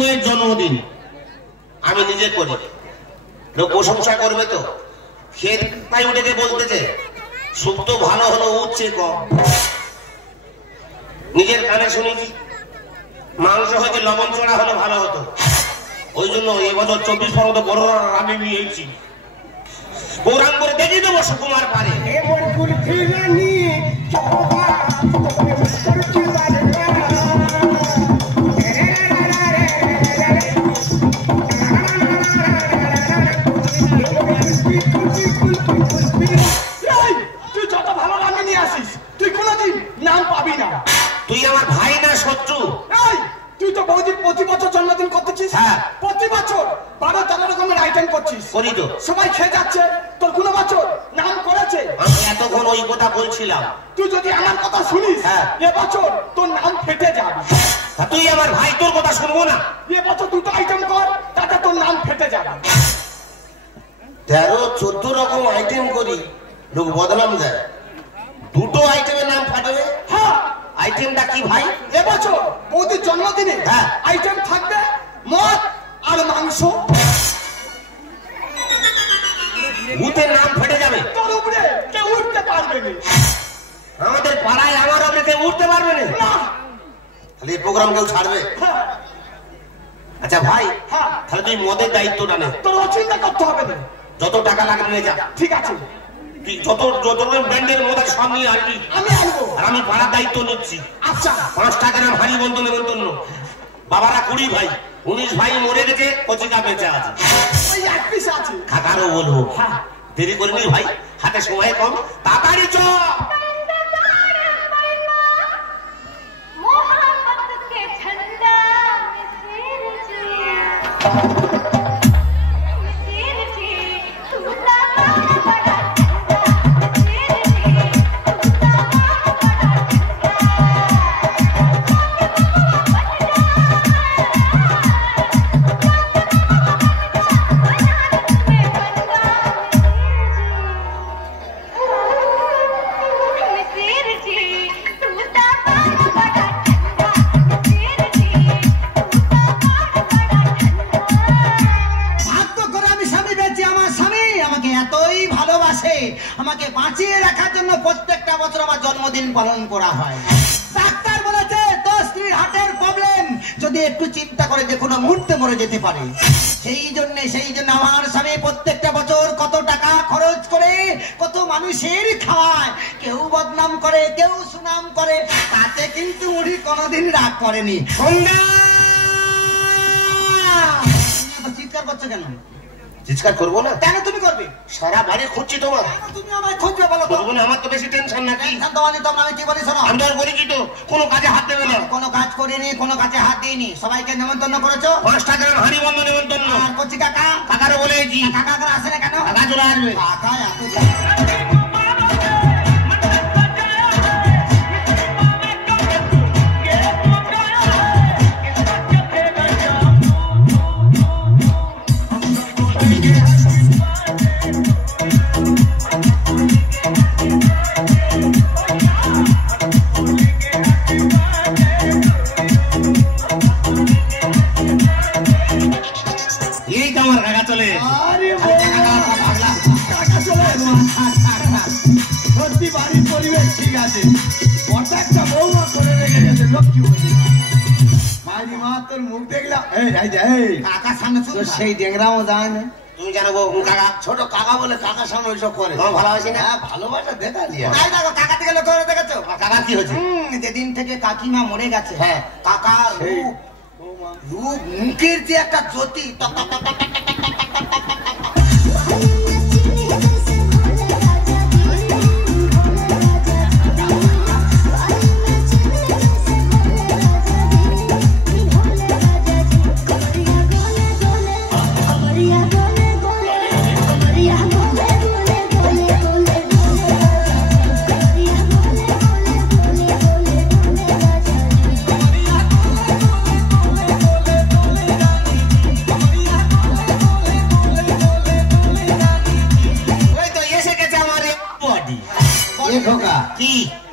বইয়ের জন্মদিন আমি নিজে করি, লোক প্রশংসা করবে তো। খেত তাই উঠে বলতেছে শুক্ত ভালো হলো উঠছে কম। নিজের কানে শুনেছি মাংস হয়তো লবণ চড়া হলে ভালো হতো, ওই জন্য এবছর 24 পর্যন্ত বড় আমি নিয়েছি। গৌরাঙ্গ করে দেখিয়ে দেবো সুকুমার পারে। তুই যত ভালো রান্না নিয়ে আসিস তুই কোনোদিন নাম পাবি না। তুই আমার ভাই না শত্রু? তুই তো বৌদি প্রতি বছর জন্মদিন করতেছিস। হ্যাঁ, প্রতি বছর 12-13 রকমের আইটেম করছিস। করি তো, সবাই খেয়ে যাচ্ছে, তোর কোনো বছর নাম করেছে? আমি এতক্ষণ ওই কথা বলছিলাম। তুই যদি আমার কথা শুনিস, এবছর তোর নাম ফেটে যাবে। তুই আমার ভাই, তোর কথা শুনবো না। এবছর 2টো আইটেম কর, তাতে তোর নাম ফেটে যাবে। 13-14 রকম আইটেম করি, লোক বদনাম দেয়। 2টো আইটেমের নাম ফাটবে? হ্যাঁ। আইটেমটা কি ভাই? এবছর বৌদির জন্মদিনে আইটেম থাকবে মদ আর মাংস। ভূতের নাম ফেটে যাবে। তোর উপরে কেউ উঠতে পারবে না। আমাদের পাড়ায় আমার উপরে কেউ উঠতে পারবে না? তাহলে এই প্রোগ্রাম কেউ ছাড়বে? আচ্ছা ভাই, তাহলে তুই মদের দায়িত্বটা নে। তোর চিন্তা করতে হবে না, যত টাকা লাগে নিয়ে যা। ঠিক আছে, তুই যত ব্র্যান্ডের মদ সব নিয়ে আসবি, আমি আনবো। আর আমি পাড়ার দায়িত্ব নিচ্ছি। আচ্ছা, 5 টাকার হাড়ি বন্ধন নেমন্তন্ন। বাবারা 20 ভাই, 19 ভাই মরে গেছে, কচিকা বেঁচে আছে। ওই এক পিস আছে। কাকারও বলবো, দেরি করিনি ভাই, হাতে সময় কম, তাড়াতাড়ি চ। আমাকে বাঁচিয়ে রাখার জন্য প্রত্যেকটা বছর আমার জন্মদিন পালন করা হয়। ডাক্তার বলেছে তোর স্ত্রীর হার্টের প্রবলেম, যদি একটু চিন্তা করে যে কোনো মুহূর্তে মরে যেতে পারে। সেই জন্য আমার স্বামী প্রত্যেকটা বছর কত টাকা খরচ করে কত মানুষের খাওয়ায়, কেউ বদনাম করে কেউ সুনাম করে, তাতে কিন্তু উনি কোনোদিন রাগ করেনি। চিৎকার করছো কেন? চিৎকার করবো না কেন? তুমি করবে? সারা বাড়ি খুঁজছি তোমার। তুমি আমায় খুঁজবে বলো তো? আমার তো বেশি টেনশন নাকি? আমি কি বলি শোনো, আমি তো বলি কি তো কোনো কাজে হাত দেবে না। কোনো কাজ করিনি, কোনো কাজে হাত দিইনি। সবাইকে নেমন্তন্ন করেছো। 5 টাকার হাড়ি বন্ধ নেমন্তন্ন। আর কচি কাকা? কাকারও বলেছি। কাকা আসে না কেন? কাকা চলে আসবে। কাকা এত সেই ডেংরাও যায় না। তুমি জানো কাকা, ছোট কাকা বলে কাকার সামনে ওইসব করে। ভালোবাসি না? ভালোবাসা দেখালি। কাকা থেকে লক্ষ্য করে দেখেছো? কাকা কি হয়েছে? যেদিন থেকে কাকিমা মরে গেছে, কাকার রূপ মুখের যে একটা জ্যোতি,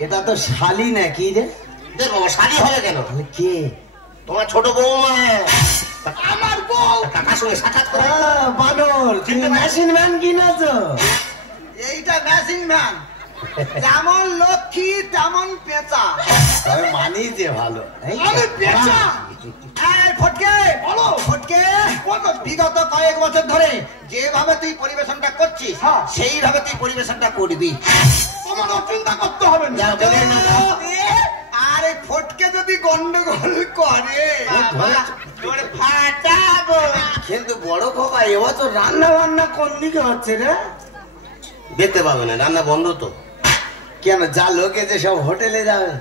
এটা তো শালি নাকি রে? দেখো শালি হবে কেন? কে? তোমার ছোট বৌমা। আমার বউ। কাকার সঙ্গে সাক্ষাৎ করে। বানর তুমি মেশিন ম্যান কিনেছো? এইটা মেশিন ম্যান, যেমন লক্ষ্মী তেমন পেঁচা। তবে মানি যে ভালো। আমি পেঁচা। এই ফটকে বলো। ফটকে, বিগত কয়েক বছর ধরে যেভাবে তুই পরিবেশনটা করছিস সেইভাবে তুই পরিবেশনটা করবি। তোমার চিন্তা করতে হবে না। আরে ফটকে যদি গন্ডগোল করে ফাটাবো। কিন্তু বড় খোকা এবছর রান্না বান্না কোন দিকে হচ্ছে রে? দেখতে পাবে না, রান্না বন্ধ তো। কেন যা লোকে যে সব হোটেলে যাবে?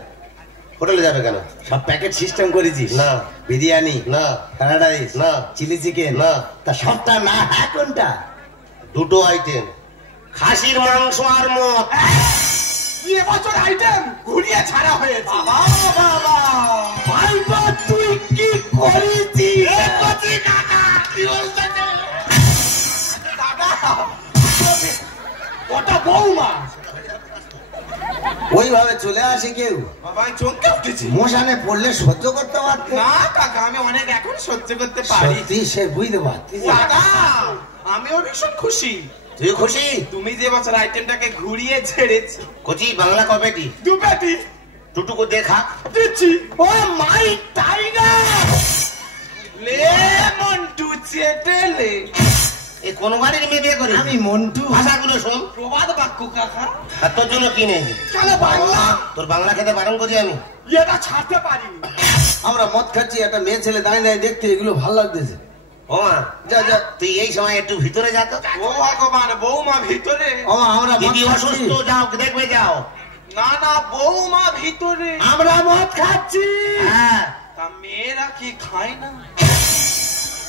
হোটেলে যাবে কেন? সব প্যাকেট সিস্টেম করেছিস? না। বিরিয়ানি না। ফ্রাইড রাইস না। চিলি চিকেন না। তা সবটা না, হ্যাঁ কোনটা? দুটো আইটেম, খাসির মাংস আর মদ। এবছর আইটেম ঘুরিয়ে ছাড়া হয়েছে। ভাইবা তুই কি করেছিস? দাদা, ওটা বৌমা। ওইভাবে চলে আসে কেউ? বাবা চমকে উঠেছি। মশানে পড়লে সহ্য করতে পারত না কাকা, আমি অনেক এখন সহ্য করতে পারি। সত্যি সে বুঝতে পারতিস? দাদা, আমিও ভীষণ খুশি। তুই খুশি? তুমি যে বছর আইটেমটাকে ঘুরিয়ে ছেড়েছো। কচি বাংলা কবেটি দু পেটি টুটুকু দেখা দিচ্ছি। Oh my tiger! লেমন টু চেটেলে। এ কোন বাড়ির মেয়ে বিয়ে করি? আমি মন্টু। ভাষাগুলো শোন। প্রবাদ বাক্য কাকা। আর তোর জন্য কি নেই? কেন বাংলা? তোর বাংলা খেতে বারণ করি আমি। এটা ছাড়তে পারিনি। আমরা মদ খাচ্ছি, একটা মেয়ে ছেলে দাঁড়িয়ে দাঁড়িয়ে দেখতে এগুলো ভালো লাগতেছে। ও মা, যা যা তুই এই সময় একটু ভিতরে যা তো। ও ভগবান, বৌমা ভিতরে। আমরা মদ দিদি খাচ্ছি। অসুস্থ, যাও দেখবে যাও। না না, বৌমা ভিতরে। আমরা মদ খাচ্ছি। হ্যাঁ, তা মেয়েরা কি খায় না?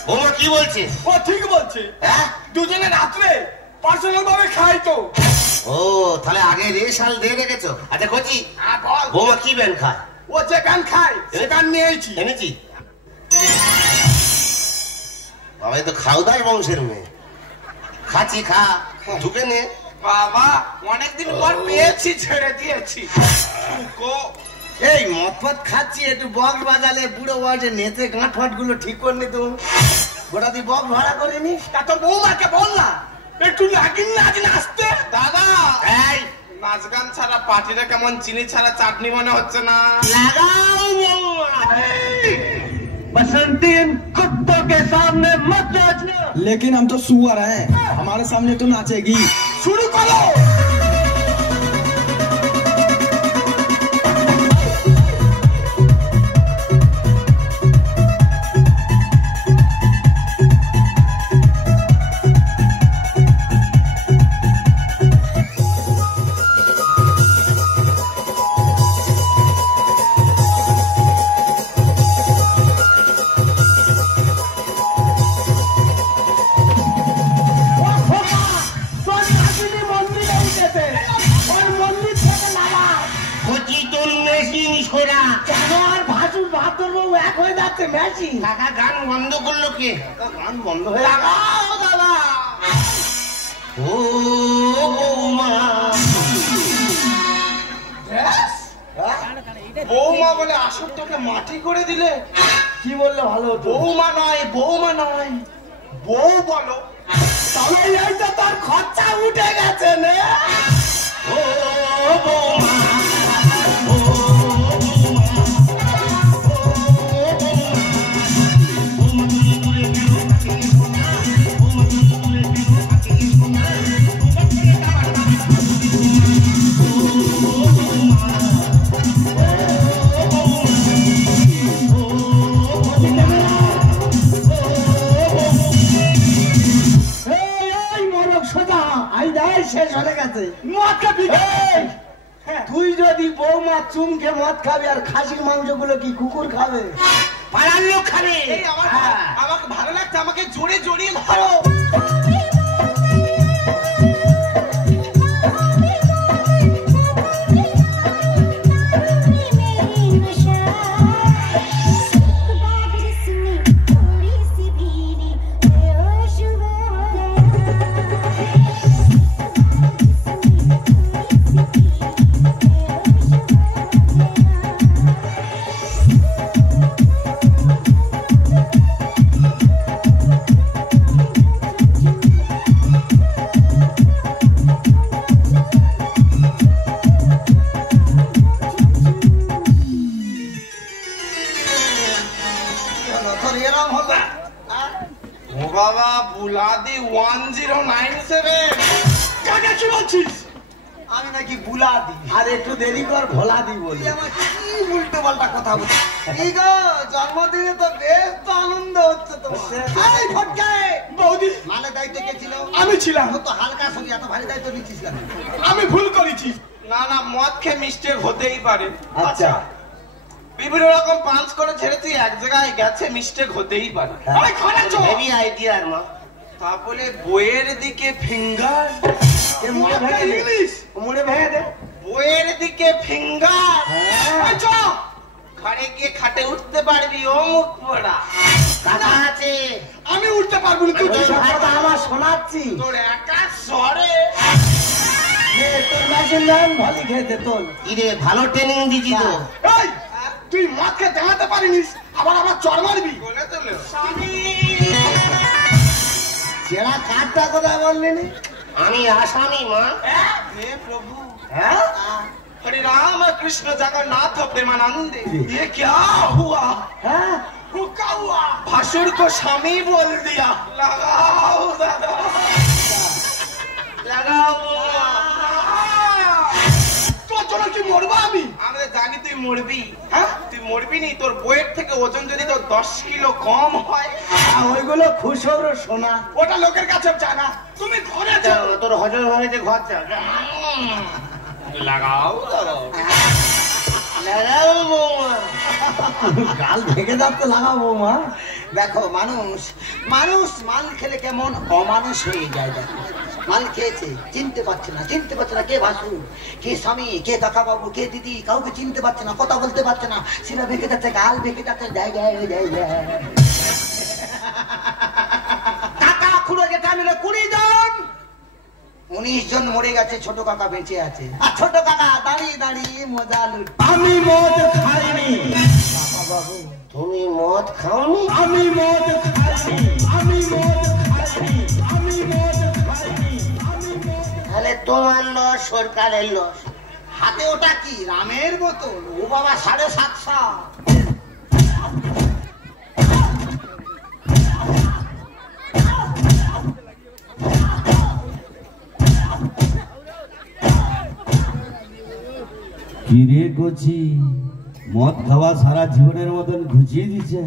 বৌমা কি বলছে? ও ঠিক বলছে। হ্যাঁ? দুজনে রাত্রে পার্সোনাল ভাবে খাই তো। ও তাহলে আগে রেশাল দিয়ে রেখেছো। আচ্ছা কচি, বল। বৌমা কি ব্যান খায়? ও যে গান খায় সে গান নিয়েছি। এনেছি। বাবা এ তো খাওদার বংশের মেয়ে। খাচ্ছি, খা, ঢুকে নে। বাবা অনেকদিন পর পেয়েছি, ছেড়ে দিয়েছি। গো, এই মদ ফদ খাচ্ছি, একটু বক্স বাজালে বুড়ো বয়সে নেচে গাঁট ফাট গুলো ঠিক করে নি তো। গোটা তুই বক্স ভাড়া করে নিস। তা তোর বৌমাকে বল না একটু লাগিন না দিন আসতে। দাদা, এই নাচ গান ছাড়া পার্টিটা কেমন চিনি ছাড়া চাটনি মনে হচ্ছে না? লাগাও বৌমা। बसंती इन कुत्तों के सामने मत नाचना। लेकिन हम तो सुअर हैं, हमारे सामने तो नाचेगी। শুরু করো। কচি তোর মেশিন সোরা। কাকা গান বন্ধ করলো কে? গান বন্ধ হয়ে লাগাও দাদা। ও বৌমা, বৌমা বলে আসরটাকে মাটি করে দিলে। কি বললে ভালো হতো? বৌমা নয়, বৌমা নয়, বউ বলো। তাহলে এই তো তোর খরচা উঠে গেছে না? ও বৌমা, শেষ হয়ে গেছে। তুই যদি বৌমা চুমকে মদ খাবি, আর খাসির মাংস গুলো কি কুকুর খাবে? পাড়ার লোক খাবে। এই আমাকে ভালো লাগছে, আমাকে জোরে জড়িয়ে ধরো। কেন তোর এরম হলো? ও বাবা বুলাদি 1097 কাকে কি বলছিস? আমি নাকি বুলা দি। আর একটু দেরি কর, ভোলা দি বলি। তুই আমার কি উল্টো পাল্টা কথা বলছিস? এই গো জন্মদিনে তো বেশ তো আনন্দ হচ্ছে তোমার। এই ফটকে বৌদি মানে দায়িত্ব কে ছিল? আমি ছিলাম। ও তো হালকা শরীর, এত ভারী দায়িত্ব নিচ্ছিস কেন? আমি ভুল করেছি। না না, মদ খেয়ে মিস্টেক হতেই পারে। আচ্ছা। বিভিন্ন রকম পাঞ্চ করে ছেড়েছি, এক জায়গায় গেছে, মিস্টেক হতেই পারে। আরে খারাপ হেভি আইডিয়া মা। তারপরে বইয়ের দিকে ফিঙ্গার, এ মুড়ে ভেঙে দে, ইংলিশ মুড়ে ভেঙে দে। বইয়ের দিকে ফিঙ্গার। হ্যাঁ। চ ঘরে গিয়ে খাটে উঠতে পারবি ও মুখ পোড়া। কাকা আছে। আমি উঠতে পারবো না, তুই ওইসব কথা আমার শোনাচ্ছি। তোর একা স্বরে নে, তোর মেশিন ম্যান ভলি খেতে তোল। ইরে ভালো ট্রেনিং দিছি তো। এই তুই মদ খেয়ে দেখাতে পারিনিস, আবার আমার চড় মারবি। বলে তোলে স্বামী চেরা কাঠটা কোথায় বললি নি? আমি আসামি মা। হে প্রভু, হ্যাঁ? हरे राम कृष्ण जगन्नाथ प्रेमानंद, ये क्या हुआ? হ্যাঁ? क्या हुआ? भासुर को स्वामी बोल दिया। लगाओ दादा, लगाओ। তোর জন্য কি মরবা আমি? আমরা জানি তুই মরবি। হ্যাঁ, তুই মরবি নি। তোর বইয়ের থেকে ওজন যদি তোর 10 কিলো কম হয়, ওইগুলো খুশোর সোনা। ওটা লোকের কাছে জানা। তুমি ঘরে যাও। তোর হজম হয়েছে ঘর চল। লাগাও লাগাও। লাগাও বৌমা। গাল ভেঙে যাচ্ছে, লাগাবো মা। দেখো মানুষ মানুষ মাল খেলে কেমন অমানুষ হয়ে যায়। দেখো মাল খেয়েছে, চিনতে পারছে না কে ভাসু, কে স্বামী, কে কাকা বাবু, কে দিদি, কাউকে চিনতে পারছে না, কথা বলতে পারছে না, সেটা ভেঙে যাচ্ছে, গাল ভেঙে যাচ্ছে। কাকা খুঁড়ো যেটা মিলে 20 জন, 19 জন মরে গেছে, ছোট কাকা বেঁচে আছে। আর ছোট কাকা দাঁড়িয়ে দাঁড়িয়ে মজা লুট। আমি মদ খাইনি। তুমি মদ খাওনি? আমি মদ খাইনি। আমি মদ খাইনি। আমি মদ খাইনি। আমি মদ। তাহলে তোমার লস, সরকারের লস। হাতে ওটা কি রামের বোতল? ও বাবা 750। কিরে কচি, মদ খাওয়া সারা জীবনের মতন ঘুচিয়ে দিচ্ছে।